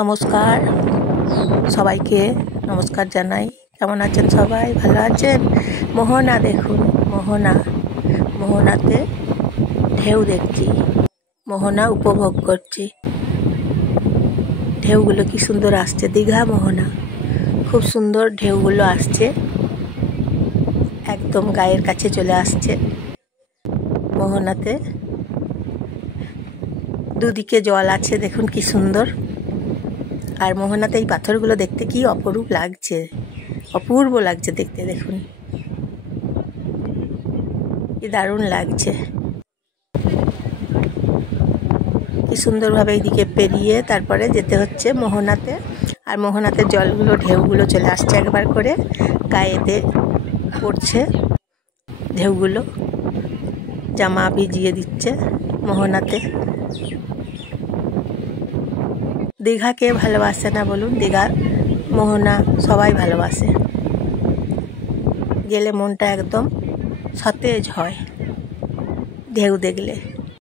নমস্কার সবাইকে নমস্কার জানাই। কেমন আছেন সবাই? ভালো আছেন? মোহনা দেখুন, মোহনাতে ঢেউ দেখছি, মোহনা উপভোগ করছি। ঢেউগুলো কি সুন্দর আসছে। দীঘা মোহনা খুব সুন্দর, ঢেউগুলো আসছে একদম গায়ের কাছে চলে আসছে। মোহনাতে দুদিকে জল আছে, দেখুন কি সুন্দর। আর মোহনাতে এই পাথরগুলো দেখতে কি অপরূপ লাগছে, অপূর্ব লাগছে দেখতে। দেখুন কি দারুণ লাগছে, কি সুন্দরভাবে এইদিকে পেরিয়ে তারপরে যেতে হচ্ছে মোহনাতে। আর মোহনাতে জলগুলো, ঢেউগুলো চলে আসছে একবার করে, গায়েতে পড়ছে ঢেউগুলো, জামা ভিজিয়ে দিচ্ছে মোহনাতে। দীঘা কে ভালোবাসে না বলুন? দীঘা মোহনা সবাই ভালোবাসে। গেলে মনটা একদম সতেজ হয় ঢেউ দেখলে।